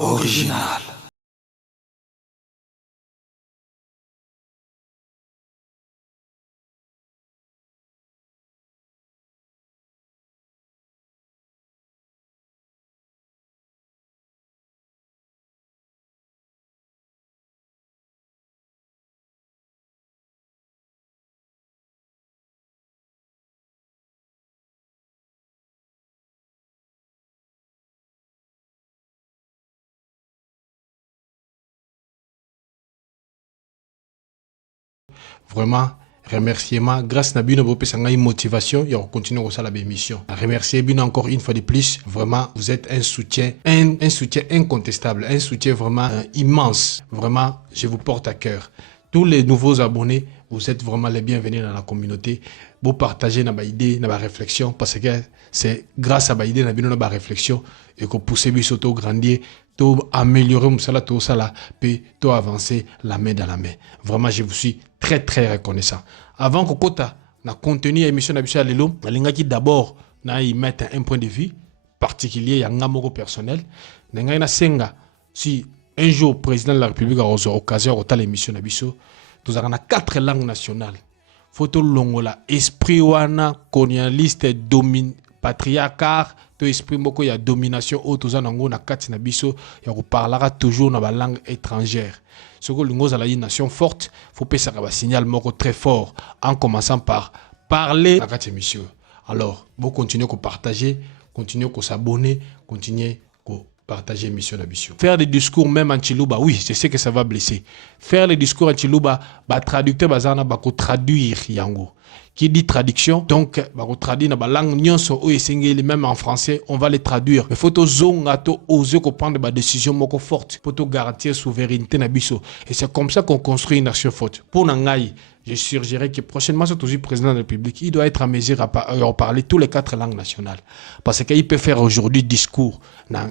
Original. Vraiment, remerciement. Grâce à Bino, vous avez une motivation et on continue comme ça la émission. Remercier Bino encore une fois de plus. Vraiment, vous êtes un soutien incontestable, un soutien vraiment immense. Vraiment, je vous porte à cœur. Tous les nouveaux abonnés, vous êtes vraiment les bienvenus dans la communauté. Vous partagez nos idées, nos réflexions, parce que c'est grâce à nos idées, nos réflexions, et que poussez Biso tout grandir, tout améliorer, tout ça, puis tout avancer la main dans la main. Vraiment, je vous suis très reconnaissant. Avant que Kota na contenu émission d'Abisha Lelo, qui d'abord na y mettre un point de vue particulier, y a un personnel. Na senga si un jour le président de la République a occasion de l'émission d'Abisso, nous avons 4 langues nationales. Photo longola, esprit wana, colonialiste, patriarcat, to esprit moko ya domination, tous en ango na 4 nabiso, ya parlera toujours dans la langue étrangère. Ce que l'Ungo a une nation forte, il faut passer un signal moko très fort, en commençant par parler à 4 émissions. Alors, vous continuez à partager, continuez à s'abonner, continuez à partager l'émission d'Abission. Faire des discours même en Chiluba, oui, je sais que ça va blesser. Faire les discours en Chiluba, traducteur bazana bako traduire yango. Qui dit traduction, donc bako traduire na langue nyonso o esengeli même en français, on va les traduire. Mais faut zonga to oser prendre des décisions moko fortes pour garantir souveraineté na biso. Et c'est comme ça qu'on construit une nation forte. Pour Nangaï, je suggérerais que prochainement, c'est aussi le président de la République, il doit être en mesure à parler tous les 4 langues nationales. Parce qu'il peut faire aujourd'hui discours na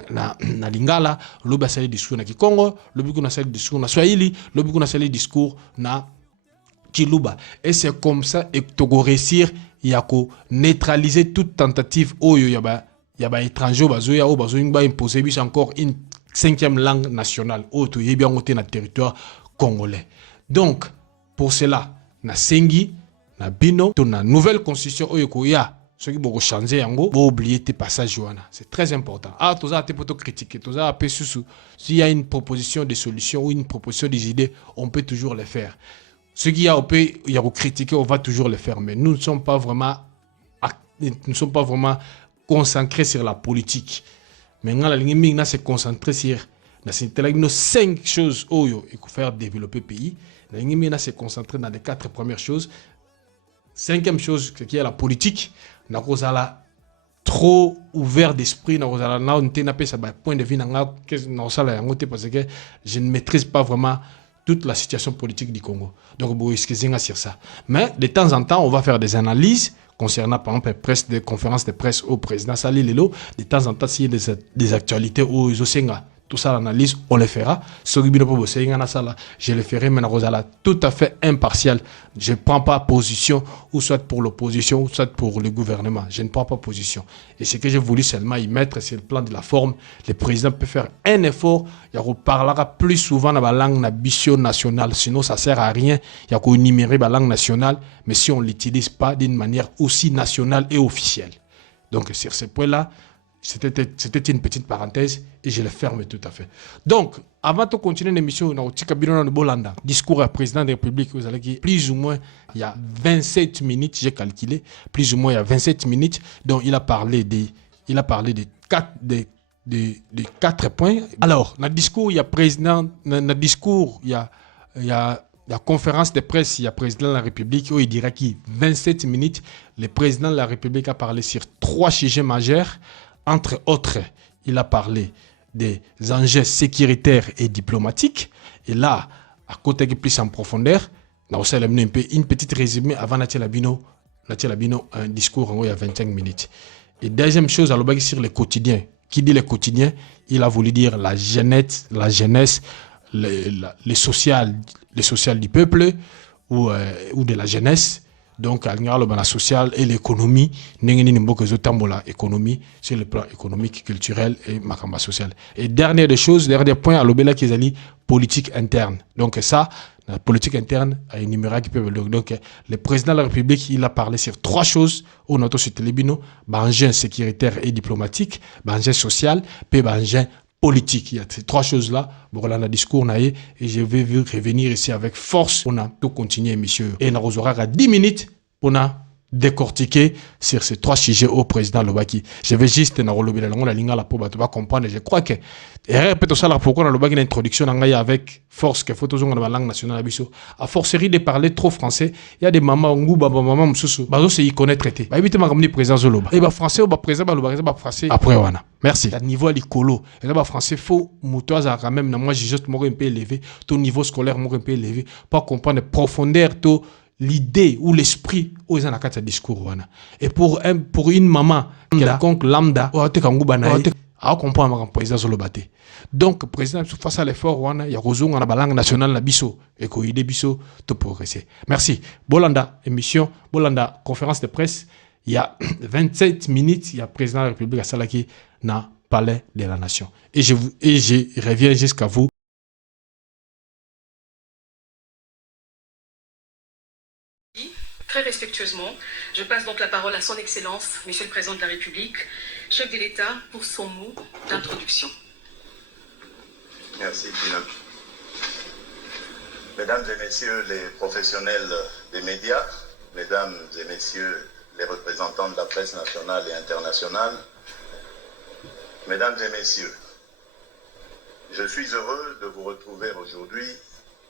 Lingala, le basali discours na Kikongo, le biku na sali discours na Swahili, le biku na sali discours na Chiluba. Et c'est comme ça que tu vas réussir à neutraliser toute tentative où il y a des étrangers qui ont imposé encore une 5e langue nationale où tu es bien monté dans le territoire congolais. Donc, pour cela, na sengi, na bino, na nouvelle constitution oyokoya, ceux qui vont changer yango, vont oublier tes passages. C'est très important. Ah, tout ça, tu peux critiquer, tout ça, s'il y a une proposition de solution ou une proposition des idées, on peut toujours les faire. Ceux qui ont critiqué, on va toujours les faire. Mais nous ne sommes pas vraiment concentrés sur la politique. Maintenant, la ligne c'est concentré sur 5 choses qu'il faut faire développer le pays. La ligne s'est concentrée dans les 4 premières choses. 5e chose, qui est la politique, n'a pas trop ouvert d'esprit, n'a pas point de vue parce que je ne maîtrise pas vraiment toute la situation politique du Congo. Donc, vous excusez sur ça. Mais de temps en temps, on va faire des analyses concernant, par exemple, des conférences de presse au président Sali Lelo. De temps en temps, s'il y a des actualités au Zosenga, tout ça, l'analyse, on le fera. Je le ferai, mais tout à fait impartial. Je ne prends pas position, ou soit pour l'opposition, ou soit pour le gouvernement. Je ne prends pas position. Et ce que j'ai voulu seulement y mettre, c'est le plan de la forme. Le président peut faire un effort. Il reparlera plus souvent dans la langue nationale. Sinon, ça ne sert à rien. Il y a qu'une numérer la langue nationale, mais si on ne l'utilise pas d'une manière aussi nationale et officielle. Donc, sur ce point-là, c'était une petite parenthèse et je le ferme tout à fait. Donc, avant de continuer l'émission, on a Bolanda, discours à président de la République, vous allez dire plus ou moins il y a 27 minutes, j'ai calculé, plus ou moins il y a 27 minutes, dont il a parlé de 4 points. Alors, dans le discours, il y a président, dans le discours, il y a la conférence de presse, il y a le président de la République, où il dira qu'il 27 minutes, le président de la République a parlé sur 3 sujets majeurs. Entre autres, il a parlé des enjeux sécuritaires et diplomatiques. Et là, à côté de plus en profondeur, on a une petite résumé avant Natia Labino, un discours il y a 25 minutes. Et deuxième chose, sur le quotidien. Qui dit le quotidien? Il a voulu dire la jeunesse, le social du peuple ou de la jeunesse. donc la sociale et l'économie économie sur le plan économique, culturel et makamba social. Et dernier point à l'obéla qui est politique interne. Donc ça, la politique interne a énuméré qui peut donc le président de la République, il a parlé sur 3 choses au noto sur Télébino, enjeu sécuritaire et diplomatique, enjeu social, puis enjeu politique. Il y a ces 3 choses-là. Bon, là, le discours, et je vais revenir ici avec force. On a tout continué, monsieur. Et on aura 10 minutes pour décortiquer sur ces 3 sujets au président Lobaki. Je vais juste la ligne là pour comprendre. Je crois que et répète ça là pourquoi on a une introduction avec force que faut toujours dans la langue nationale à forcerie de parler trop français. Il y a des mamans ngou maman msusu bazo se y connaître traité. Ba éviter ma comme président Zoloba. Et ba français ou ba président ba français après wana. Merci. À niveau à l'écolo, et là ba français faut mutoza quand même moi j'ai juste un peu élevé, ton niveau scolaire un peu élevé, pas comprendre profondeur to l'idée ou l'esprit où ils ont un discours. Et pour une maman, quelconque lambda, à comprendre le président Zolobate. Donc, le président, face à l'effort, il y a raison dans la langue nationale, la biso, et qu'il y a biso, tout progresser. Merci. Bolanda, émission, Bolanda, conférence de presse, il y a 27 minutes, il y a le président de la République à Salaki, dans le palais de la nation. Et je reviens jusqu'à vous. Très respectueusement, je passe donc la parole à son Excellence, Monsieur le Président de la République, chef de l'État, pour son mot d'introduction. Merci, Tina. Mesdames et Messieurs les professionnels des médias, Mesdames et Messieurs les représentants de la presse nationale et internationale, Mesdames et Messieurs, je suis heureux de vous retrouver aujourd'hui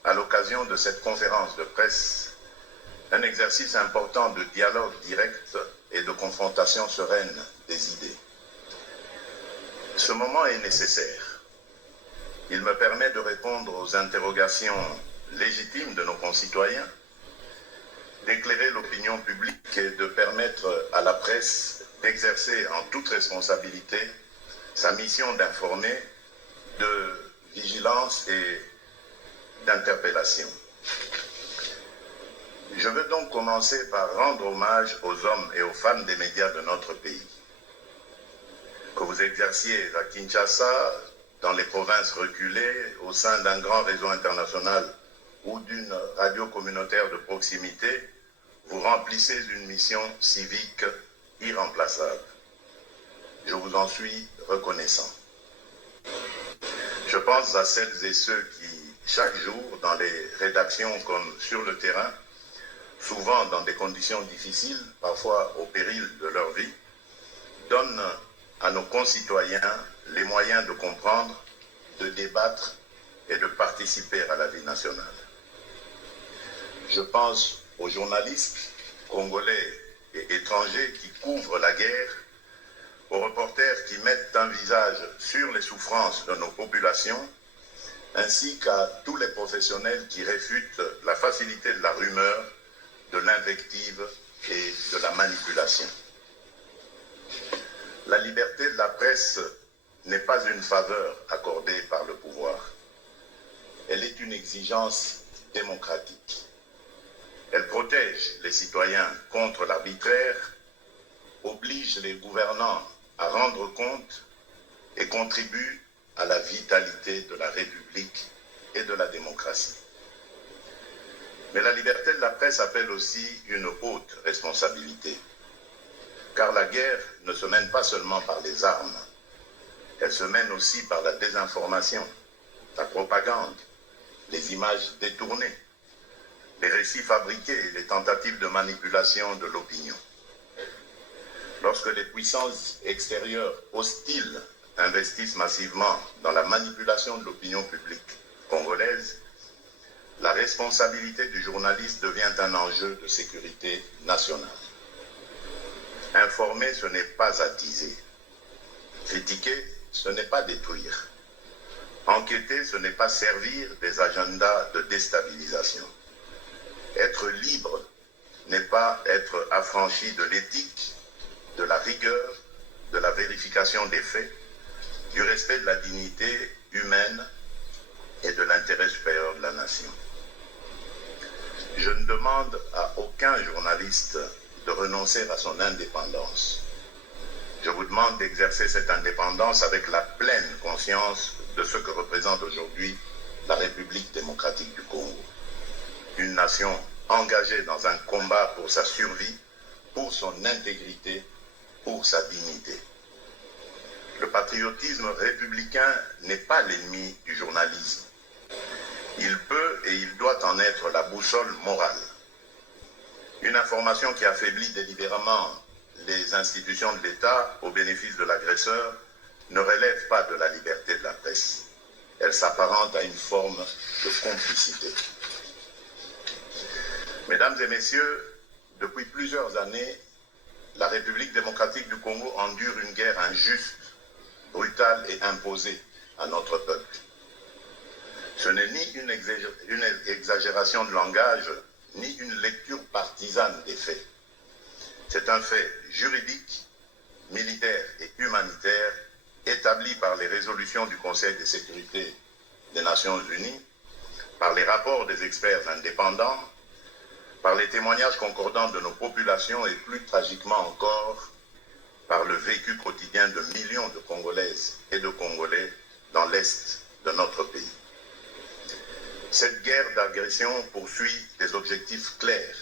à l'occasion de cette conférence de presse, un exercice important de dialogue direct et de confrontation sereine des idées. Ce moment est nécessaire. Il me permet de répondre aux interrogations légitimes de nos concitoyens, d'éclairer l'opinion publique et de permettre à la presse d'exercer en toute responsabilité sa mission d'informer, de vigilance et d'interpellation. Je veux donc commencer par rendre hommage aux hommes et aux femmes des médias de notre pays. Que vous exerciez à Kinshasa, dans les provinces reculées, au sein d'un grand réseau international ou d'une radio communautaire de proximité, vous remplissez une mission civique irremplaçable. Je vous en suis reconnaissant. Je pense à celles et ceux qui, chaque jour, dans les rédactions comme sur le terrain, souvent dans des conditions difficiles, parfois au péril de leur vie, donnent à nos concitoyens les moyens de comprendre, de débattre et de participer à la vie nationale. Je pense aux journalistes congolais et étrangers qui couvrent la guerre, aux reporters qui mettent un visage sur les souffrances de nos populations, ainsi qu'à tous les professionnels qui réfutent la facilité de la rumeur, de l'invective et de la manipulation. La liberté de la presse n'est pas une faveur accordée par le pouvoir. Elle est une exigence démocratique. Elle protège les citoyens contre l'arbitraire, oblige les gouvernants à rendre compte et contribue à la vitalité de la République et de la démocratie. Mais la liberté de la presse appelle aussi une haute responsabilité. Car la guerre ne se mène pas seulement par les armes, elle se mène aussi par la désinformation, la propagande, les images détournées, les récits fabriqués et les tentatives de manipulation de l'opinion. Lorsque les puissances extérieures hostiles investissent massivement dans la manipulation de l'opinion publique congolaise, la responsabilité du journaliste devient un enjeu de sécurité nationale. Informer, ce n'est pas attiser. Critiquer, ce n'est pas détruire. Enquêter, ce n'est pas servir des agendas de déstabilisation. Être libre n'est pas être affranchi de l'éthique, de la rigueur, de la vérification des faits, du respect de la dignité humaine et de l'intérêt supérieur de la nation. Je ne demande à aucun journaliste de renoncer à son indépendance. Je vous demande d'exercer cette indépendance avec la pleine conscience de ce que représente aujourd'hui la République démocratique du Congo. Une nation engagée dans un combat pour sa survie, pour son intégrité, pour sa dignité. Le patriotisme républicain n'est pas l'ennemi du journalisme. Il peut et il doit en être la boussole morale. Une information qui affaiblit délibérément les institutions de l'État au bénéfice de l'agresseur ne relève pas de la liberté de la presse. Elle s'apparente à une forme de complicité. Mesdames et messieurs, depuis plusieurs années, la République démocratique du Congo endure une guerre injuste, brutale et imposée à notre peuple. Ce n'est ni une exagération de langage, ni une lecture partisane des faits. C'est un fait juridique, militaire et humanitaire établi par les résolutions du Conseil de sécurité des Nations Unies, par les rapports des experts indépendants, par les témoignages concordants de nos populations et plus tragiquement encore, par le vécu quotidien de millions de Congolaises et de Congolais dans l'Est de notre pays. Cette guerre d'agression poursuit des objectifs clairs.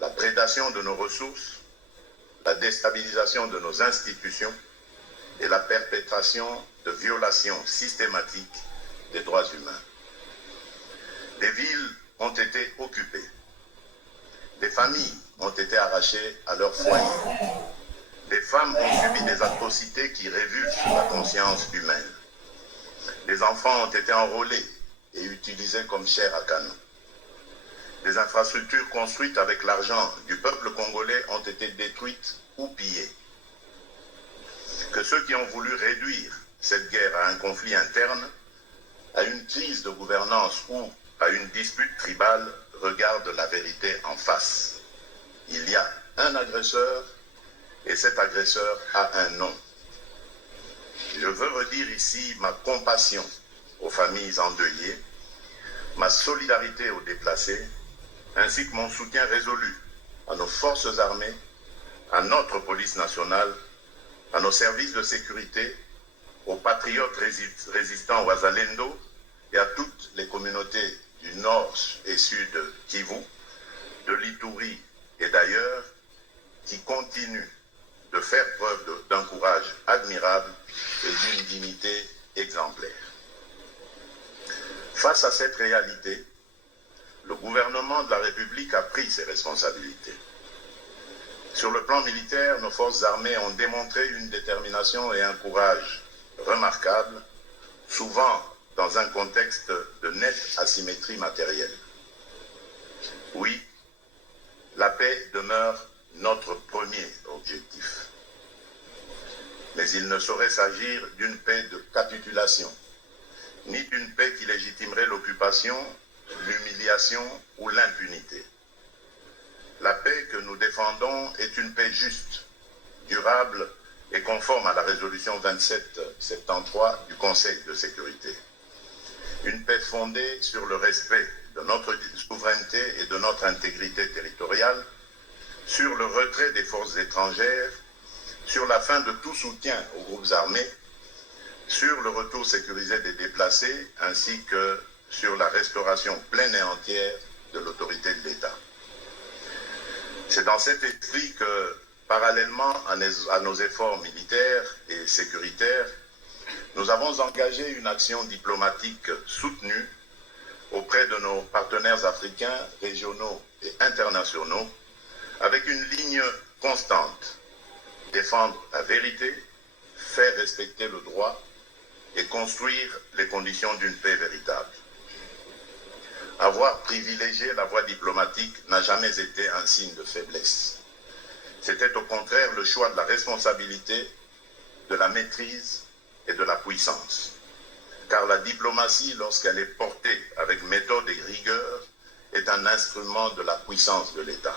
La prédation de nos ressources, la déstabilisation de nos institutions et la perpétration de violations systématiques des droits humains. Des villes ont été occupées. Des familles ont été arrachées à leur foyer. Des femmes ont subi des atrocités qui révulsent la conscience humaine. Des enfants ont été enrôlés et utilisés comme chair à canon. Des infrastructures construites avec l'argent du peuple congolais ont été détruites ou pillées. Que ceux qui ont voulu réduire cette guerre à un conflit interne, à une crise de gouvernance ou à une dispute tribale regardent la vérité en face. Il y a un agresseur et cet agresseur a un nom. Je veux redire ici ma compassion aux familles endeuillées, ma solidarité aux déplacés, ainsi que mon soutien résolu à nos forces armées, à notre police nationale, à nos services de sécurité, aux patriotes résistants Ouazalendo et à toutes les communautés du nord et sud Kivu, de l'Ituri et d'ailleurs, qui continuent de faire preuve d'un courage admirable et d'une dignité exemplaire. Face à cette réalité, le gouvernement de la République a pris ses responsabilités. Sur le plan militaire, nos forces armées ont démontré une détermination et un courage remarquables, souvent dans un contexte de nette asymétrie matérielle. Oui, la paix demeure notre premier objectif. Mais il ne saurait s'agir d'une paix de capitulation, ni d'une paix qui légitimerait l'occupation, l'humiliation ou l'impunité. La paix que nous défendons est une paix juste, durable et conforme à la résolution 2773 du Conseil de sécurité. Une paix fondée sur le respect de notre souveraineté et de notre intégrité territoriale, sur le retrait des forces étrangères, sur la fin de tout soutien aux groupes armés, sur le retour sécurisé des déplacés, ainsi que sur la restauration pleine et entière de l'autorité de l'État. C'est dans cet esprit que, parallèlement à nos efforts militaires et sécuritaires, nous avons engagé une action diplomatique soutenue auprès de nos partenaires africains, régionaux et internationaux, avec une ligne constante: défendre la vérité, faire respecter le droit et construire les conditions d'une paix véritable. Avoir privilégié la voie diplomatique n'a jamais été un signe de faiblesse. C'était au contraire le choix de la responsabilité, de la maîtrise et de la puissance. Car la diplomatie, lorsqu'elle est portée avec méthode et rigueur, est un instrument de la puissance de l'État.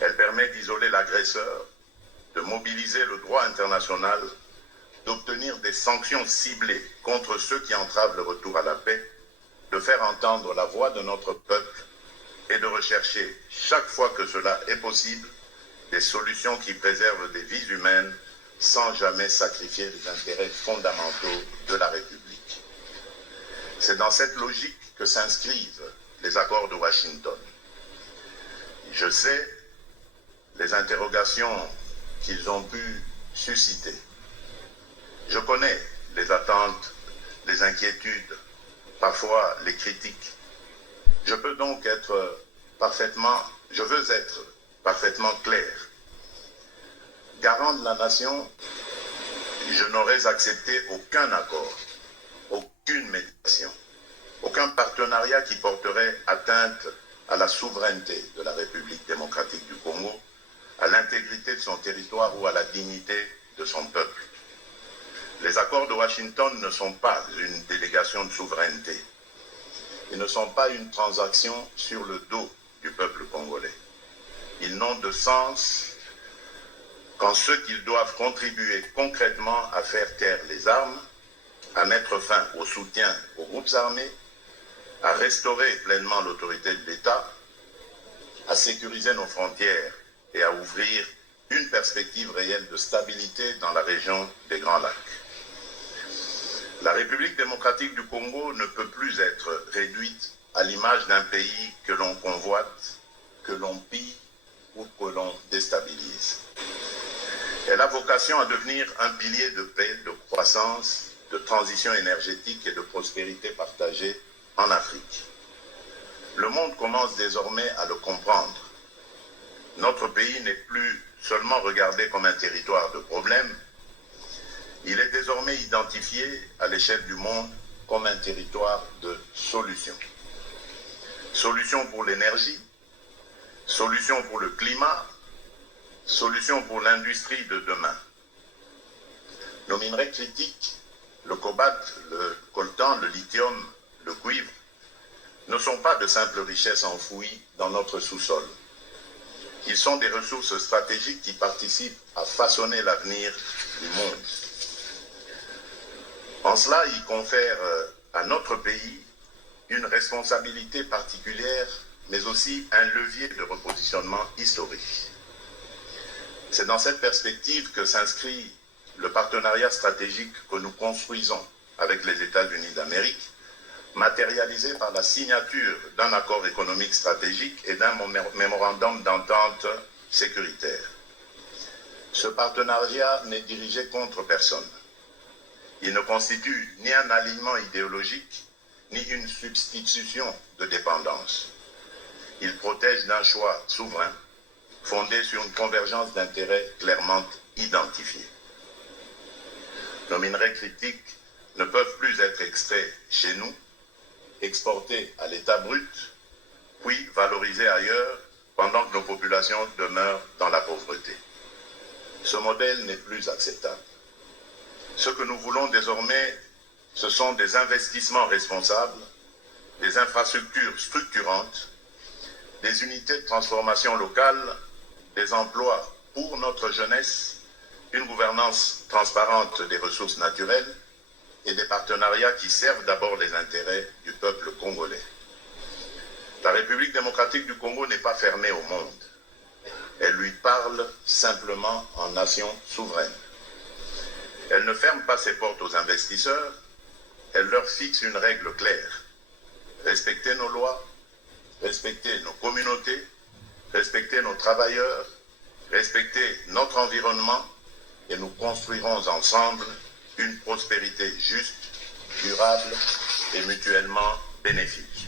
Elle permet d'isoler l'agresseur, de mobiliser le droit international, d'obtenir des sanctions ciblées contre ceux qui entravent le retour à la paix, de faire entendre la voix de notre peuple et de rechercher, chaque fois que cela est possible, des solutions qui préservent des vies humaines sans jamais sacrifier les intérêts fondamentaux de la République. C'est dans cette logique que s'inscrivent les accords de Washington. Je sais les interrogations qu'ils ont pu susciter. Je connais les attentes, les inquiétudes, parfois les critiques. Je veux être parfaitement clair. Garant de la nation, je n'aurais accepté aucun accord, aucune médiation, aucun partenariat qui porterait atteinte à la souveraineté de la République démocratique du Congo, à l'intégrité de son territoire ou à la dignité de son peuple. Les accords de Washington ne sont pas une délégation de souveraineté. Ils ne sont pas une transaction sur le dos du peuple congolais. Ils n'ont de sens qu'en ce qu'ils doivent contribuer concrètement à faire taire les armes, à mettre fin au soutien aux groupes armés, à restaurer pleinement l'autorité de l'État, à sécuriser nos frontières et à ouvrir une perspective réelle de stabilité dans la région des Grands Lacs. La République démocratique du Congo ne peut plus être réduite à l'image d'un pays que l'on convoite, que l'on pille ou que l'on déstabilise. Elle a vocation à devenir un pilier de paix, de croissance, de transition énergétique et de prospérité partagée en Afrique. Le monde commence désormais à le comprendre. Notre pays n'est plus seulement regardé comme un territoire de problèmes, il est désormais identifié à l'échelle du monde comme un territoire de solutions. Solutions pour l'énergie, solutions pour le climat, solutions pour l'industrie de demain. Nos minerais critiques, le cobalt, le coltan, le lithium, le cuivre, ne sont pas de simples richesses enfouies dans notre sous-sol. Ils sont des ressources stratégiques qui participent à façonner l'avenir du monde. En cela, ils confèrent à notre pays une responsabilité particulière, mais aussi un levier de repositionnement historique. C'est dans cette perspective que s'inscrit le partenariat stratégique que nous construisons avec les États-Unis d'Amérique, matérialisé par la signature d'un accord économique stratégique et d'un mémorandum d'entente sécuritaire. Ce partenariat n'est dirigé contre personne. Il ne constitue ni un alignement idéologique, ni une substitution de dépendance. Il protège d'un choix souverain, fondé sur une convergence d'intérêts clairement identifiés. Nos minerais critiques ne peuvent plus être extraits chez nous, exportés à l'état brut, puis valorisés ailleurs pendant que nos populations demeurent dans la pauvreté. Ce modèle n'est plus acceptable. Ce que nous voulons désormais, ce sont des investissements responsables, des infrastructures structurantes, des unités de transformation locale, des emplois pour notre jeunesse, une gouvernance transparente des ressources naturelles et des partenariats qui servent d'abord les intérêts du peuple congolais. La République démocratique du Congo n'est pas fermée au monde. Elle lui parle simplement en nation souveraine. Elle ne ferme pas ses portes aux investisseurs, elle leur fixe une règle claire. Respecter nos lois, respecter nos communautés, respecter nos travailleurs, respecter notre environnement et nous construirons ensemble une prospérité juste, durable et mutuellement bénéfique.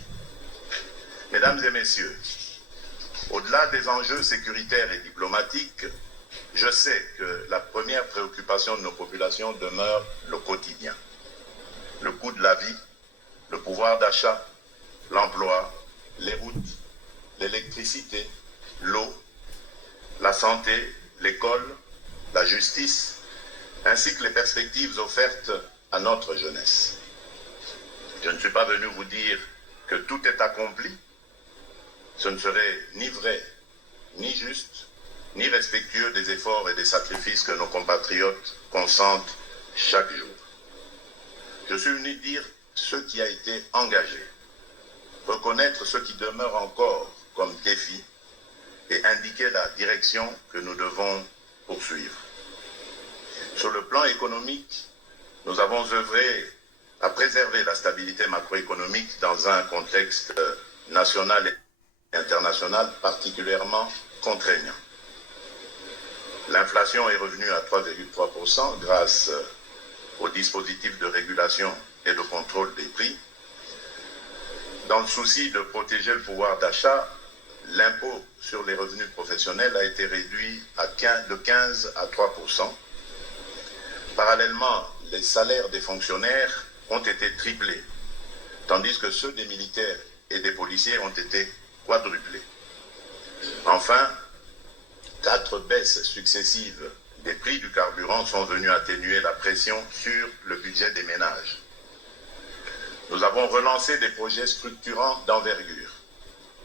Mesdames et messieurs, au-delà des enjeux sécuritaires et diplomatiques, je sais que la première préoccupation de nos populations demeure le quotidien. Le coût de la vie, le pouvoir d'achat, l'emploi, les routes, l'électricité, l'eau, la santé, l'école, la justice, ainsi que les perspectives offertes à notre jeunesse. Je ne suis pas venu vous dire que tout est accompli. Ce ne serait ni vrai, ni juste, ni respectueux des efforts et des sacrifices que nos compatriotes consentent chaque jour. Je suis venu dire ce qui a été engagé, reconnaître ce qui demeure encore comme défi et indiquer la direction que nous devons poursuivre. Sur le plan économique, nous avons œuvré à préserver la stabilité macroéconomique dans un contexte national et international particulièrement contraignant. L'inflation est revenue à 3,3% grâce au dispositif de régulation et de contrôle des prix. Dans le souci de protéger le pouvoir d'achat, l'impôt sur les revenus professionnels a été réduit de 15 à 3%. Parallèlement, les salaires des fonctionnaires ont été triplés, tandis que ceux des militaires et des policiers ont été quadruplés. Enfin, 4 baisses successives des prix du carburant sont venues atténuer la pression sur le budget des ménages. Nous avons relancé des projets structurants d'envergure.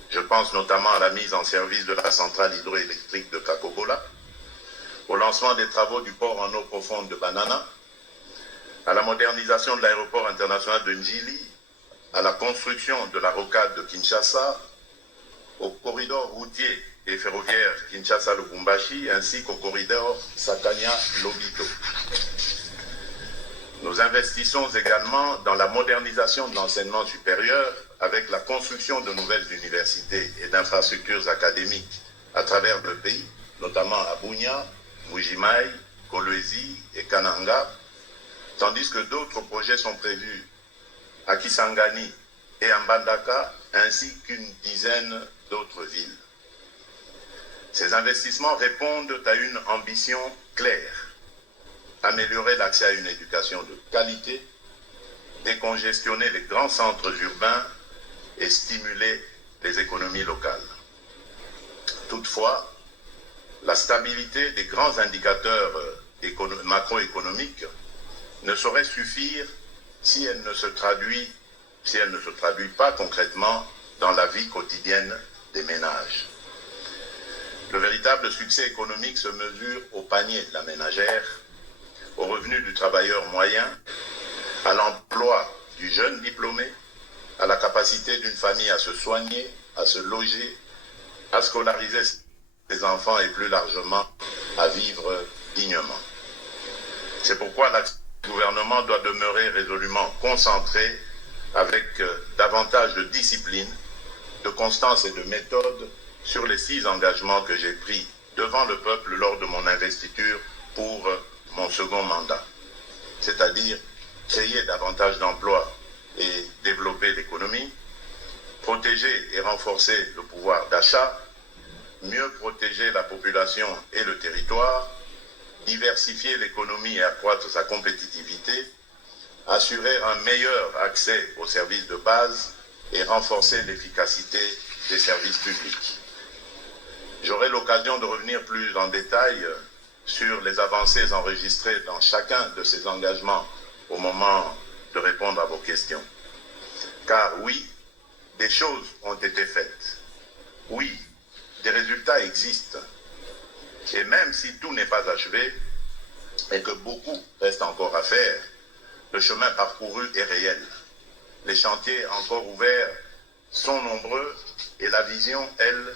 Je pense notamment à la mise en service de la centrale hydroélectrique de Kakobola, au lancement des travaux du port en eau profonde de Banana, à la modernisation de l'aéroport international de Njili, à la construction de la rocade de Kinshasa, au corridor routier et ferroviaire Kinshasa-Lubumbashi, ainsi qu'au corridor Sakania-Lobito. Nous investissons également dans la modernisation de l'enseignement supérieur avec la construction de nouvelles universités et d'infrastructures académiques à travers le pays, notamment à Bunia, Mujimai, Kolwezi et Kananga, tandis que d'autres projets sont prévus à Kisangani et à Mbandaka, ainsi qu'une dizaine d'autres villes. Ces investissements répondent à une ambition claire: améliorer l'accès à une éducation de qualité, décongestionner les grands centres urbains et stimuler les économies locales. Toutefois, la stabilité des grands indicateurs macroéconomiques ne saurait suffire si elle ne se traduit pas concrètement dans la vie quotidienne des ménages. Le véritable succès économique se mesure au panier de la ménagère, au revenu du travailleur moyen, à l'emploi du jeune diplômé, à la capacité d'une famille à se soigner, à se loger, à scolariser ses enfants et plus largement à vivre dignement. C'est pourquoi l'action du gouvernement doit demeurer résolument concentrée avec davantage de discipline, de constance et de méthode sur les 6 engagements que j'ai pris devant le peuple lors de mon investiture pour mon second mandat, c'est-à-dire créer davantage d'emplois et développer l'économie, protéger et renforcer le pouvoir d'achat, mieux protéger la population et le territoire, diversifier l'économie et accroître sa compétitivité, assurer un meilleur accès aux services de base et renforcer l'efficacité des services publics. J'aurai l'occasion de revenir plus en détail sur les avancées enregistrées dans chacun de ces engagements au moment de répondre à vos questions. Car oui, des choses ont été faites. Oui, des résultats existent. Et même si tout n'est pas achevé et que beaucoup reste encore à faire, le chemin parcouru est réel. Les chantiers encore ouverts sont nombreux et la vision, elle,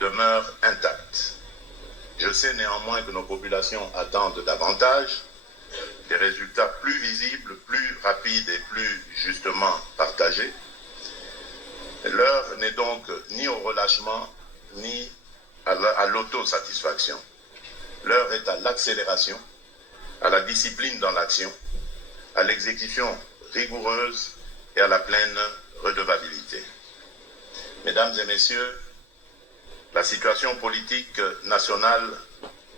demeure intacte. Je sais néanmoins que nos populations attendent davantage, des résultats plus visibles, plus rapides et plus justement partagés. L'heure n'est donc ni au relâchement, ni à l'autosatisfaction. L'heure est à l'accélération, à la discipline dans l'action, à l'exécution rigoureuse et à la pleine redevabilité. Mesdames et messieurs, la situation politique nationale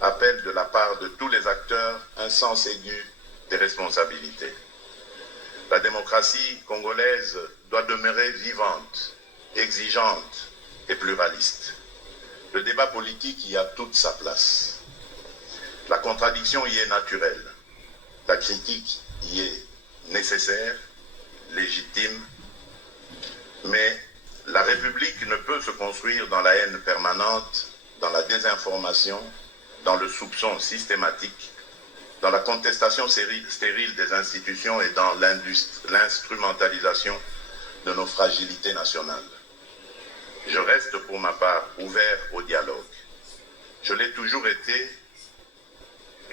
appelle de la part de tous les acteurs un sens aigu des responsabilités. La démocratie congolaise doit demeurer vivante, exigeante et pluraliste. Le débat politique y a toute sa place. La contradiction y est naturelle. La critique y est nécessaire, légitime, mais la République ne peut se construire dans la haine permanente, dans la désinformation, dans le soupçon systématique, dans la contestation stérile des institutions et dans l'instrumentalisation de nos fragilités nationales. Je reste pour ma part ouvert au dialogue. Je l'ai toujours été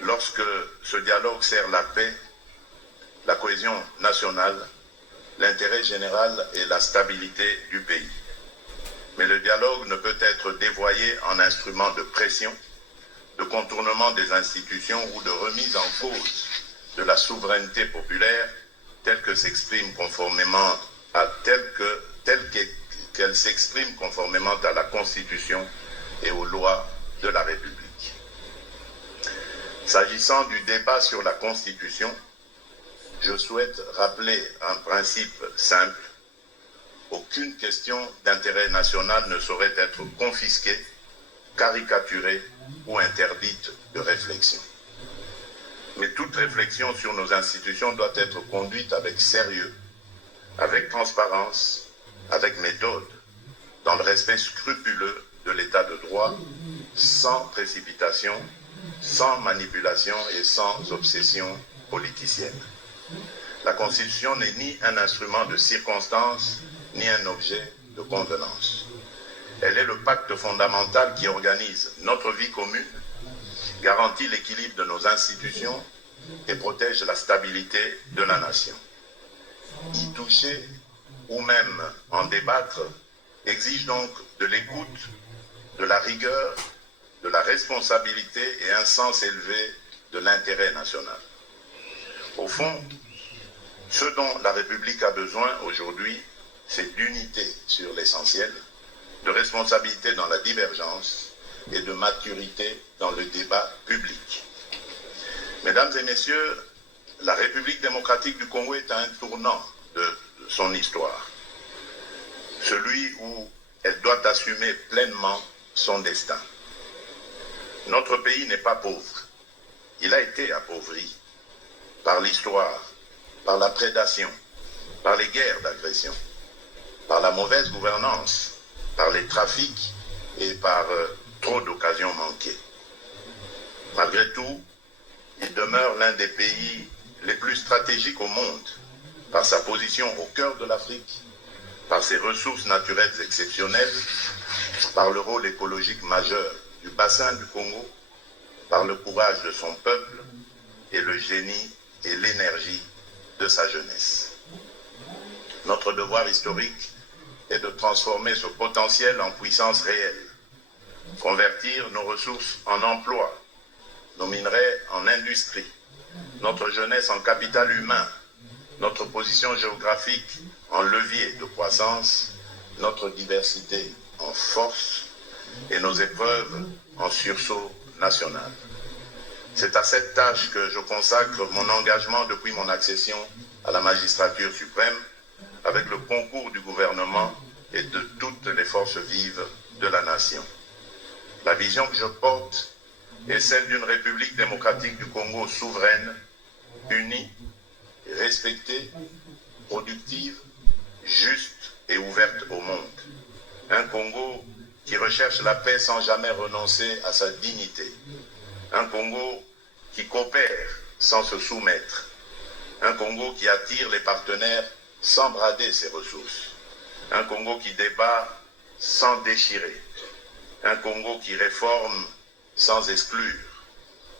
lorsque ce dialogue sert la paix, la cohésion nationale, l'intérêt général et la stabilité du pays. Mais le dialogue ne peut être dévoyé en instrument de pression, de contournement des institutions ou de remise en cause de la souveraineté populaire telle que s'exprime conformément à qu'elle s'exprime conformément à la Constitution et aux lois de la République. S'agissant du débat sur la Constitution, je souhaite rappeler un principe simple. Aucune question d'intérêt national ne saurait être confisquée, caricaturée ou interdite de réflexion. Mais toute réflexion sur nos institutions doit être conduite avec sérieux, avec transparence, avec méthode, dans le respect scrupuleux de l'état de droit, sans précipitation, sans manipulation et sans obsession politicienne. La Constitution n'est ni un instrument de circonstance, ni un objet de convenance. Elle est le pacte fondamental qui organise notre vie commune, garantit l'équilibre de nos institutions et protège la stabilité de la nation. Y toucher ou même en débattre exige donc de l'écoute, de la rigueur, de la responsabilité et un sens élevé de l'intérêt national. Au fond, ce dont la République a besoin aujourd'hui, c'est d'unité sur l'essentiel, de responsabilité dans la divergence et de maturité dans le débat public. Mesdames et messieurs, la République démocratique du Congo est à un tournant de son histoire, celui où elle doit assumer pleinement son destin. Notre pays n'est pas pauvre, il a été appauvri par l'histoire, par la prédation, par les guerres d'agression, par la mauvaise gouvernance, par les trafics et par trop d'occasions manquées. Malgré tout, il demeure l'un des pays les plus stratégiques au monde, par sa position au cœur de l'Afrique, par ses ressources naturelles exceptionnelles, par le rôle écologique majeur du bassin du Congo, par le courage de son peuple et le génie et l'énergie de sa jeunesse. Notre devoir historique est de transformer ce potentiel en puissance réelle, convertir nos ressources en emplois, nos minerais en industrie, notre jeunesse en capital humain, notre position géographique en levier de croissance, notre diversité en force et nos épreuves en sursaut national. C'est à cette tâche que je consacre mon engagement depuis mon accession à la magistrature suprême, avec le concours du gouvernement et de toutes les forces vives de la nation. La vision que je porte est celle d'une République démocratique du Congo souveraine, unie, respectée, productive, juste et ouverte au monde. Un Congo qui recherche la paix sans jamais renoncer à sa dignité. Un Congo qui coopère sans se soumettre. Un Congo qui attire les partenaires sans brader ses ressources. Un Congo qui débat sans déchirer. Un Congo qui réforme sans exclure.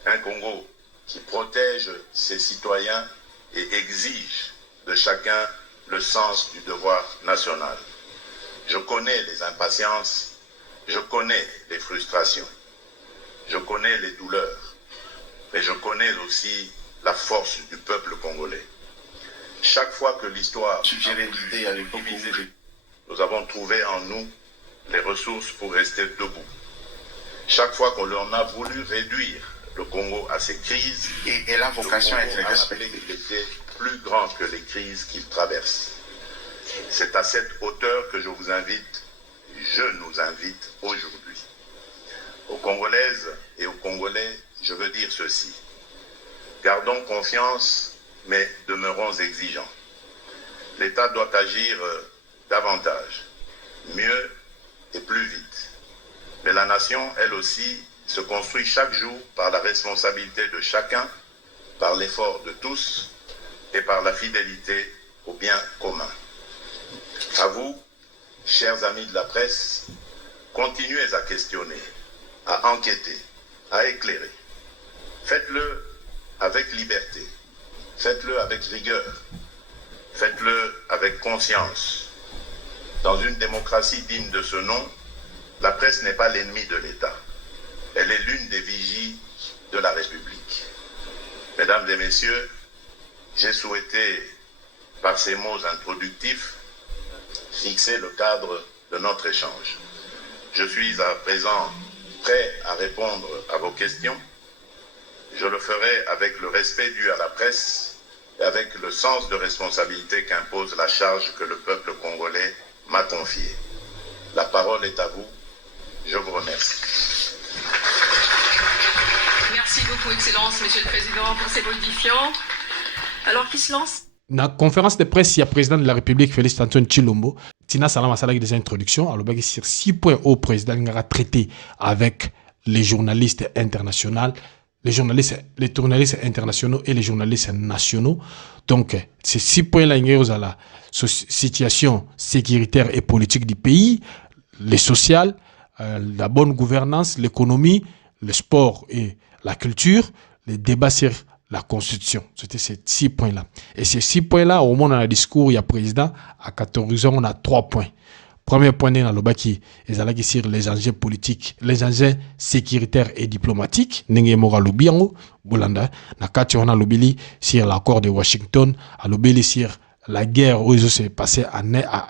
Un Congo qui protège ses citoyens et exige de chacun le sens du devoir national. Je connais les impatiences, je connais les frustrations, je connais les douleurs, mais je connais aussi la force du peuple congolais. Chaque fois que l'histoire suggérait l'idée à l'époque où nous avons trouvé en nous les ressources pour rester debout. Chaque fois qu'on en a voulu réduire le Congo à ses crises, et la vocation à être respectée. Il était plus grand que les crises qu'il traverse. C'est à cette hauteur que je nous invite aujourd'hui. Aux Congolaises et aux Congolais, je veux dire ceci. Gardons confiance, mais demeurons exigeants. L'État doit agir davantage, mieux et plus vite. Mais la nation, elle aussi, se construit chaque jour par la responsabilité de chacun, par l'effort de tous et par la fidélité au bien commun. À vous, chers amis de la presse, continuez à questionner, à enquêter, à éclairer. Faites-le avec liberté, faites-le avec rigueur, faites-le avec conscience. Dans une démocratie digne de ce nom, la presse n'est pas l'ennemi de l'État. Elle est l'une des vigies de la République. Mesdames et messieurs, j'ai souhaité, par ces mots introductifs, fixer le cadre de notre échange. Je suis à présent prêt à répondre à vos questions. Je le ferai avec le respect dû à la presse et avec le sens de responsabilité qu'impose la charge que le peuple congolais m'a confiée. La parole est à vous. Je vous remercie. Merci beaucoup, Excellence, Monsieur le Président, pour ces mots édifiants. Alors, qui se lance? Dans la conférence de presse, il y a le président de la République, Félix Antoine Tshilombo. Tina Salama Salaki des introductions. Alors, sur 6 points au président, il a traité avec les journalistes internationaux, les journalistes internationaux et les journalistes nationaux. Donc, ces 6 points-là, il y a la situation sécuritaire et politique du pays, les sociales, la bonne gouvernance, l'économie, le sport et la culture, les débats sur la Constitution. C'était ces 6 points-là. Et ces 6 points-là, au moment dans le discours, il y a président, à 14 ans, on a 3 points. Premier point, dans le baki, ils sur les enjeux politiques, les enjeux sécuritaires et diplomatiques. Nenge mora lubiango, bolanda. Na kati on a lubili sur l'accord de Washington, a lubili sur la guerre où ils s'est passé à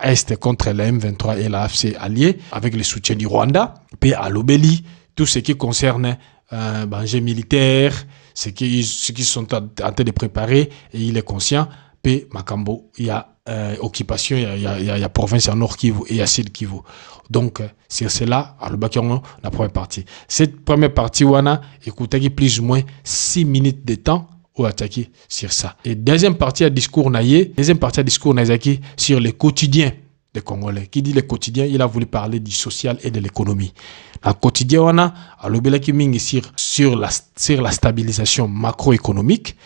Est contre la M23 et la AFC alliée, avec le soutien du Rwanda. Puis à lubili, tout ce qui concerne enjeux militaires, ce qui sont en train de préparer, et il est conscient. Puis Makambo, il y a occupation, il y a province en Nord Kivu et il y a Sud Kivu. Donc, c'est cela, à la première partie. Cette première partie, on a écouté plus ou moins 6 minutes de temps au attaqué sur ça. Et deuxième partie à discours naïe, sur le quotidien des Congolais. Qui dit le quotidien, il a voulu parler du social et de l'économie. Dans le quotidien, on a sur la stabilisation macroéconomique,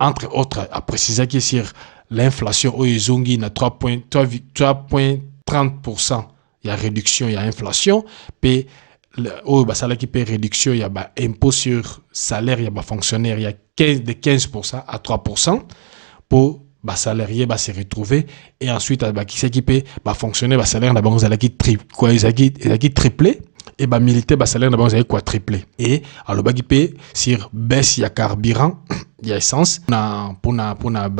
entre autres, à préciser que sur l'inflation au Izungi, il y a 3,30%. Il y a réduction, il y a inflation. Puis, au salaire qui paie réduction, il y a impôt sur salaire, il y a fonctionnaire, il y a de 15% à 3% pour salarié se retrouver. Et ensuite, qui c'est qui paie fonctionnaire, salaire, il a triplé. Et militaire, salaire, il a quadruplé. Et alors, qui paie sur baisse, il y a carburant, il y a essence pour la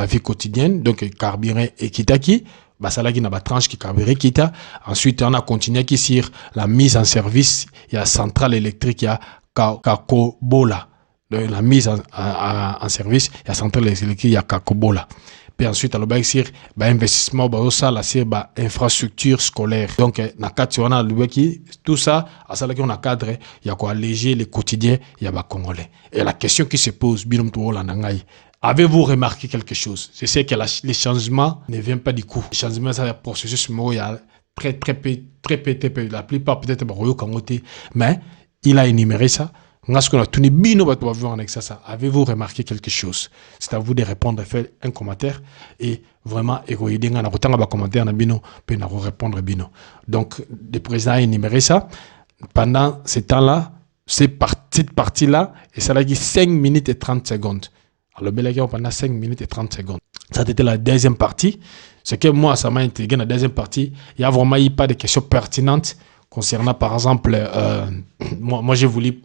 vie quotidienne. Donc, carburant et kitaki. Salaire qui n'a pas tranche qui carburé kita. Ensuite, on a continué qui sur la mise en service. Il y a centrale électrique, il y a Kakobola. La mise en service, il y a centrale électrique, il y a Kakobola. Puis ensuite, on a sur investissement, infrastructure scolaire. Donc, tout ça, à ça on a cadré, il y a quoi alléger le quotidien, il y a Congolais. Et la question qui se pose, avez-vous remarqué quelque chose? Je sais que les changements ne viennent pas du coup. Les changements, c'est un processus, il y a très peu, la plupart peut-être, mais il a énuméré ça. Avez-vous remarqué quelque chose? C'est à vous de répondre, faire un commentaire et vraiment donc le président a énuméré ça pendant ce temps-là, cette partie-là, et ça a dit 5 minutes et 30 secondes. Alors pendant 5 minutes et 30 secondes. Ça c'était la deuxième partie. Ce que moi ça m'a intrigué dans la deuxième partie, il n'y a vraiment pas de questions pertinentes concernant, par exemple, moi j'ai voulu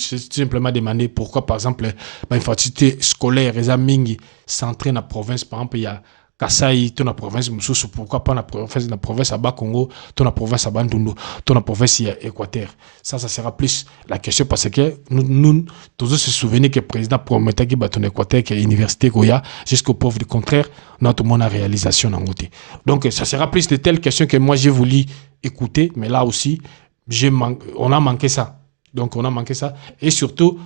simplement demander pourquoi, par exemple, l'infrastructure scolaire, les amis centrés dans la province, par exemple, il y a Kasaï, dans la province, pourquoi pas dans la province à Bas-Congo, dans la province à Bandundu, dans la province à Équateur. Ça sera plus la question parce que nous tous se souvenir que le président promettait qu'il y a Équateur, qu'il y a l'université, jusqu'au pauvre du contraire, notre monde a réalisation en côté. Donc, ça sera plus de telles questions que moi j'ai voulu écouter, mais là aussi, on a manqué ça. Donc, on a manqué ça. Et surtout,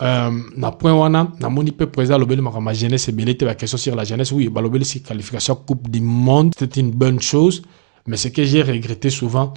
na point wana na moni pe président lobeli ma jeunesse belete la question sur la jeunesse oui lobeli si qualification coupe du monde c'est une bonne chose mais ce que j'ai regretté souvent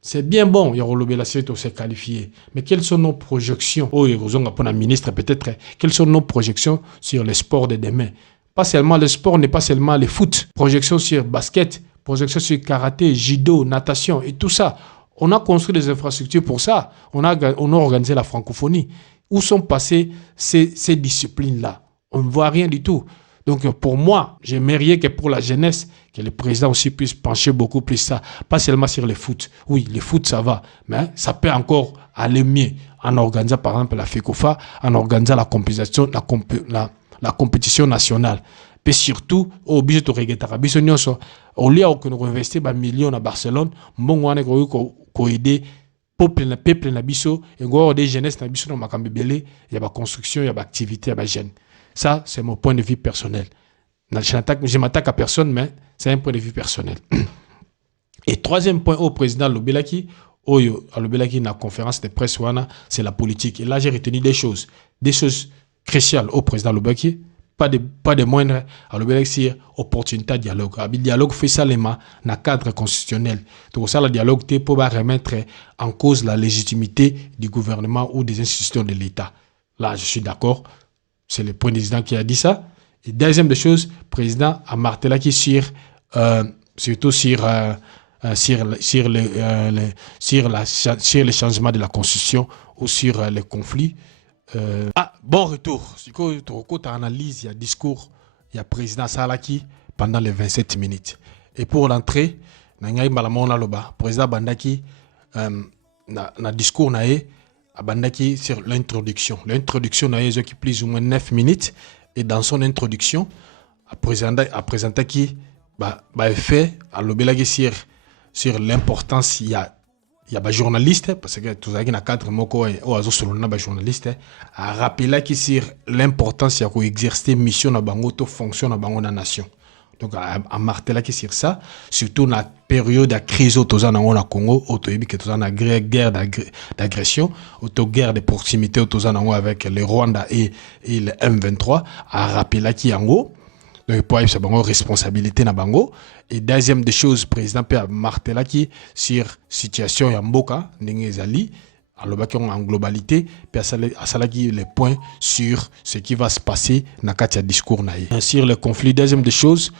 c'est bien bon il y a lobeli c'est se qualifier mais quelles sont nos projections oh ils ont pour un ministre peut-être quelles sont nos projections sur le sport de demain pas seulement le sport n'est pas seulement le foot projection sur basket projection sur karaté, judo, natation et tout ça. On a construit des infrastructures pour ça. On a organisé la francophonie. Où sont passées ces disciplines-là? On ne voit rien du tout. Donc pour moi, j'aimerais que pour la jeunesse, que le président aussi puisse pencher beaucoup plus ça. Pas seulement sur le foot. Oui, le foot, ça va. Mais ça peut encore aller mieux en organisant par exemple la FECOFA, en organisant la compétition nationale. Et surtout, au budget de Reguetara, au lieu de nous investir des millions à Barcelone, on a aider le peuple na biso et des jeunesses na biso na makambe belé, il y a la construction, il y a l'activité, il y a jeunes. Ça, c'est mon point de vue personnel. Je m'attaque à personne, mais c'est un point de vue personnel. Et troisième point au président Lobelaki, dans la conférence de presse, c'est la politique. Et là, j'ai retenu des choses cruciales au président Lobelaki. Pas de moindre à l'obéissir opportunité de dialogue. Le dialogue fait ça dans le cadre constitutionnel. Donc ça, le dialogue est pour remettre en cause la légitimité du gouvernement ou des institutions de l'État. Là, je suis d'accord. C'est le président qui a dit ça. Et deuxième des choses, le président a martelé qui surtout sur le changement de la constitution ou sur les conflits. Bon retour. Si tu analyses, il y a discours, il y a président Salaki pendant les 27 minutes. Et pour l'entrée, le président Bandaki, na discours Bandaki sur l'introduction. L'introduction qui plus ou moins 9 minutes. Et dans son introduction, a présenté qui fait à l'obélagi sur l'importance il y a des journalistes, parce que tout ça qui na cadre moko et oazo selon les journalistes, a rappelé qui sur l'importance de exercer mission na bango to fonction na bango na nation. Donc a martelé qui sur ça, surtout na période de crise au na Congo, au toyebi que na guerre d'agression, au guerre de proximité au avec le Rwanda et le M23, a rappelé qui en gros. Donc, pour avoir une responsabilité na bango. Et deuxième des choses, le président peut marteler qui sur la situation en Mboka, en globalité, puis à les points sur ce qui va se passer dans le discours. Sur le conflit, deuxième des choses,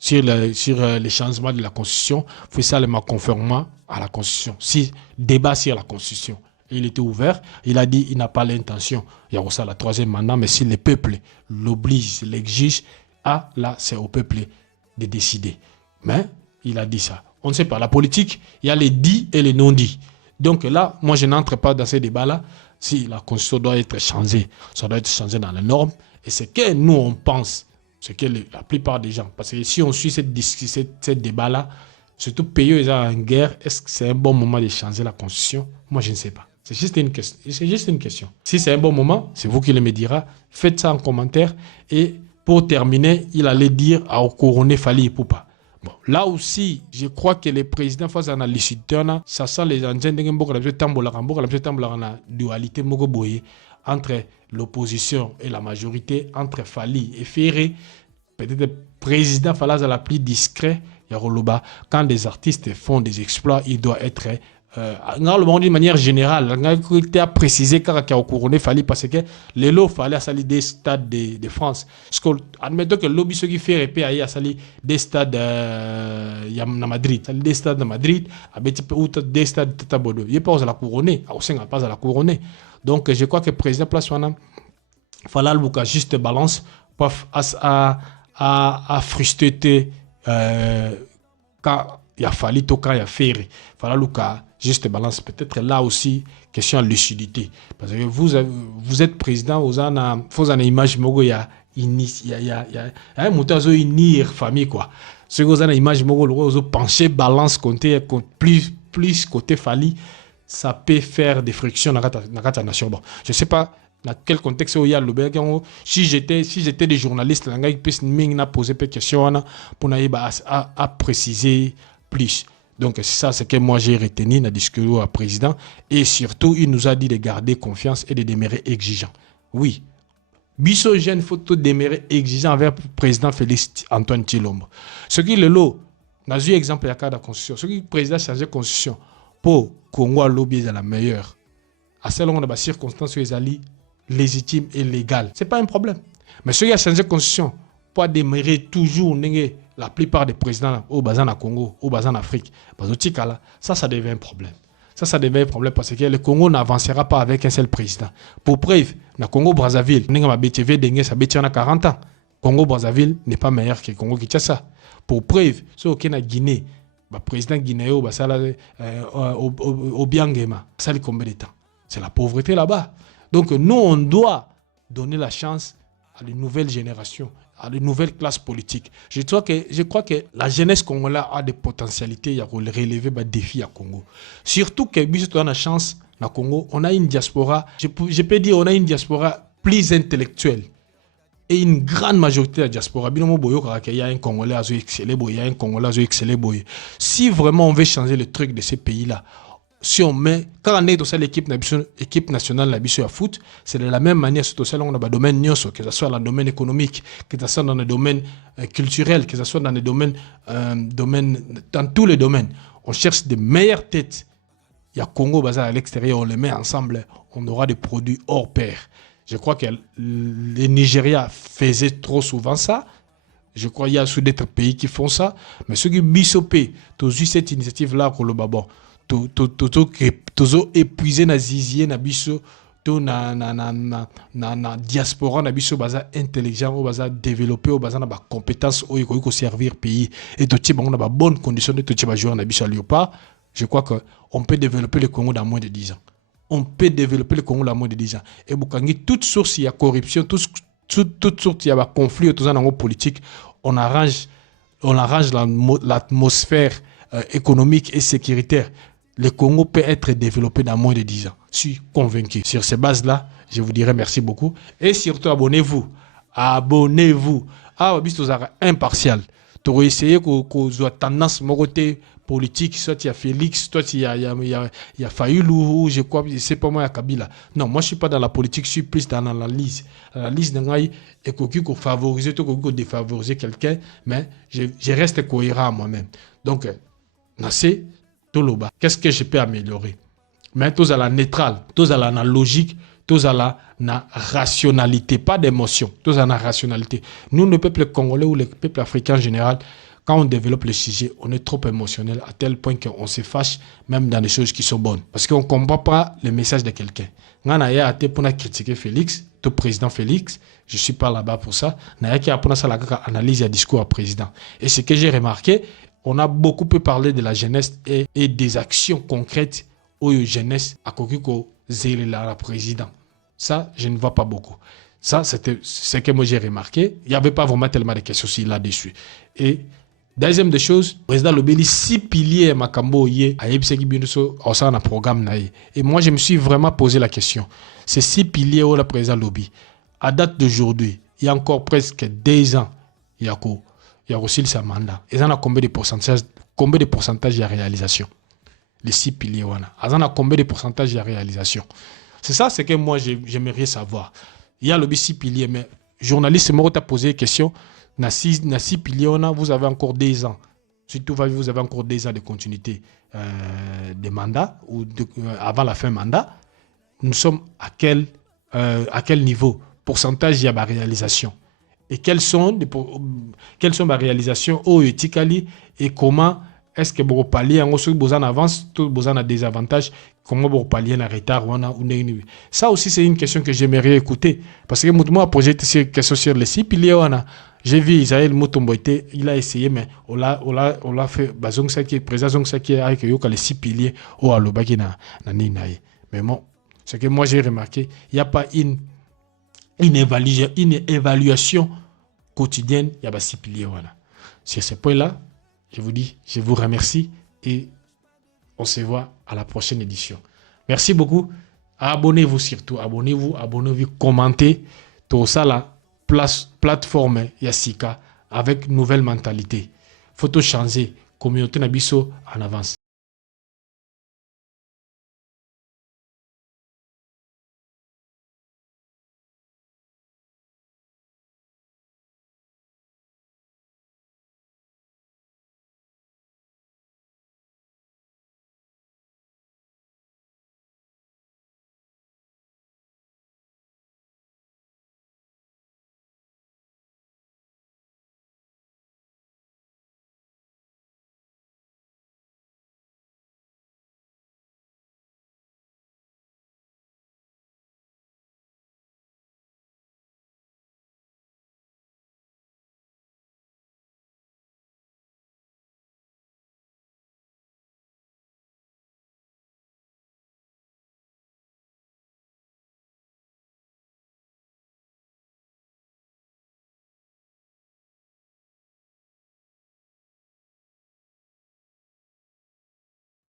sur les changements de la Constitution, il faut ça le conformément à la Constitution. Si débat sur la Constitution, il était ouvert, il a dit qu'il n'a pas l'intention, il y a aussi la troisième mandat, mais si le peuple l'oblige, l'exige, là, c'est au peuple de décider. Mais il a dit ça. On ne sait pas. La politique, il y a les dits et les non-dits. Donc là, moi, je n'entre pas dans ces débats-là. Si la Constitution doit être changée, ça doit être changé dans les normes. Et c'est que nous, on pense, c'est que la plupart des gens, parce que si on suit ce débat-là, surtout pays en guerre, est-ce que c'est un bon moment de changer la Constitution? Moi, je ne sais pas. C'est juste une question. Si c'est un bon moment, c'est vous qui le me direz. Faites ça en commentaire. Et pour terminer, il allait dire à couronner Fali Poupa. Bon, là aussi, je crois que les présidents face à la ça sent les engins de la dualité entre l'opposition et la majorité, entre Fali et Ferré. Peut-être le président Falaz la plus discret. Quand des artistes font des exploits, il doit être d'une manière générale, on a précisé qu'il y a couronné Fali parce que les lots fallait salir des stades de France. Admettons que le lobby qui fait répéter à salir des stades de Madrid, des stades de Madrid, ou des stades de Tabodo. Il n'y a pas à la couronner, pas à la couronner. Donc je crois que le président Place Wana fallait le juste balance pour à frustrer quand il y a Fali, quand il y a Ferré. Fallait le juste balance, peut-être là aussi, question de lucidité. Parce que vous êtes président, vous avez une image, il y a un moteur, une famille, quoi. Ce que vous avez une image, vous pensez balance, compter plus côté Fali, ça peut faire des frictions dans la nation. Bon, je ne sais pas dans quel contexte il y a le Belgique. Si j'étais des journalistes, ils peuvent poser des questions pour préciser plus. Donc, c'est ça ce que moi j'ai retenu dans le discours au président. Et surtout, il nous a dit de garder confiance et de demeurer exigeant. Oui. Bisso jeune photo demeurer exigeant envers le président Félix Antoine Tshilombo. Ce qui est le lot, dans un exemple, il y a la constitution. Ce qui est le président a changé la constitution pour Congo lobby est la meilleure. À ce moment, de circonstances où ils allaient légitimes et légales. Ce n'est pas un problème. Mais ce qui a changé la constitution pour démarrer toujours la plupart des présidents au Bazan à Congo, au Bazan Afrique. Ça devient un problème. Ça devient un problème parce que le Congo n'avancera pas avec un seul président. Pour preuve, le Congo-Brazzaville, ça a 40 ans. Congo-Brazzaville n'est pas meilleur que Congo-Kinshasa. Pour preuve, ce qui est Guinée, le président guinéen Obiangema, ça a combien de temps? C'est la pauvreté là-bas. Donc nous, on doit donner la chance à les nouvelles générations, à les nouvelles classes politiques. Je crois que la jeunesse congolaise a des potentialités à relever des défis à Congo. Surtout que nous avons la chance à Congo, on a une diaspora, je peux dire on a une diaspora plus intellectuelle. Et une grande majorité de la diaspora, il y a un Congolais qui excellé, il y a un Congolais qui excellé. Si vraiment on veut changer le truc de ces pays-là, si on met, quand on est dans l'équipe nationale de foot, c'est de la même manière, surtout celle où on a des domaines, que ce soit dans le domaine économique, que ce soit dans le domaine culturel, que ce soit dans les domaines, dans tous les domaines. On cherche des meilleures têtes. Il y a Congo, Bazar à l'extérieur, on les met ensemble, on aura des produits hors pair. Je crois que le Nigeria faisait trop souvent ça. Je crois qu'il y a d'autres pays qui font ça. Mais ceux qui bisopé, tu as eu cette initiative-là pour le babon. Tu as épuisé na zizier, na biso, na diaspora, na biso, baza intelligent, baza développé, baza na ba compétences, ko servir pays. Et tu as une bonne condition de tu as jouer na biso à Léopard. Je crois qu'on peut développer le Congo dans moins de 10 ans. On peut développer le Congo dans moins de 10 ans. Et toute source, il y a corruption, toute source, il y a conflit autour de politique. On arrange l'atmosphère économique et sécuritaire. Le Congo peut être développé dans moins de 10 ans. Je suis convaincu. Sur ces bases-là, je vous dirais merci beaucoup. Et surtout, abonnez-vous. Abonnez-vous. Ah, vous êtes impartial. Tu as essayé qu'on soit tendance, mon côté politique, soit il y a Félix, soit il y a Fayoulou, je crois, je sais pas moi, il y a Kabila. Non, moi je suis pas dans la politique, je suis plus dans l'analyse. L'analyse d'un est qu'on favoriser, qu'on défavoriser quelqu'un, mais je reste cohérent à moi-même. Donc, Nassé, Toloba, qu'est-ce que je peux améliorer? Mais tous à la neutrale, tous à la logique, tous à la rationalité, pas d'émotion, tous à la rationalité. Nous, le peuple congolais ou le peuple africain en général, quand on développe le sujet, on est trop émotionnel à tel point qu'on se fâche même dans des choses qui sont bonnes. Parce qu'on ne comprend pas le message de quelqu'un. On a été pour critiquer Félix, le président Félix, je ne suis pas là-bas pour ça. On a été pour analyse et discours à président. Et ce que j'ai remarqué, on a beaucoup parlé de la jeunesse et des actions concrètes aux jeunesse à Kokiko la président. Ça, je ne vois pas beaucoup. Ça, c'était ce que moi j'ai remarqué. Il n'y avait pas vraiment tellement de questions là-dessus. Et deuxième des choses, le président Lobeli, 6 piliers à Makambo, au programme. Et moi, je me suis vraiment posé la question. Ces 6 piliers au président Lobi, à date d'aujourd'hui, il y a encore presque 2 ans, il y a aussi sa mandat. Et ça a combien de pourcentage de réalisation? Les 6 piliers, ça a combien de pourcentage de réalisation? C'est ça, c'est que moi, j'aimerais savoir. Il y a le 6 piliers, mais journaliste, moi, tu as posé une question. Dans 6 piliers, vous avez encore 2 ans. Si tout va bien, vous avez encore 2 ans de continuité de mandat ou avant la fin mandat. Nous sommes à quel niveau? Pourcentage de la réalisation. Et quelles sont les réalisations au Etikali et comment est-ce que vous palliez en avance, tout en des avantages, comment vous palliez en retard ou ça aussi c'est une question que j'aimerais écouter parce que moi posé cette question sur les 6 piliers j'ai vu Isaël Mutomboite, il a essayé mais on l'a fait bazong ça qui est présent ça qui est avec les 6 piliers au alobaki na ninaï. Mais bon, ce que moi j'ai remarqué, il n'y a pas une évaluation quotidienne, il y a 6 piliers sur ce point-là. Je vous dis, je vous remercie et on se voit à la prochaine édition. Merci beaucoup. Abonnez-vous surtout. Abonnez-vous, commentez. Tout ça, la plateforme Yassika avec nouvelle mentalité. Faut tout changer. Communauté Nabiso en avance.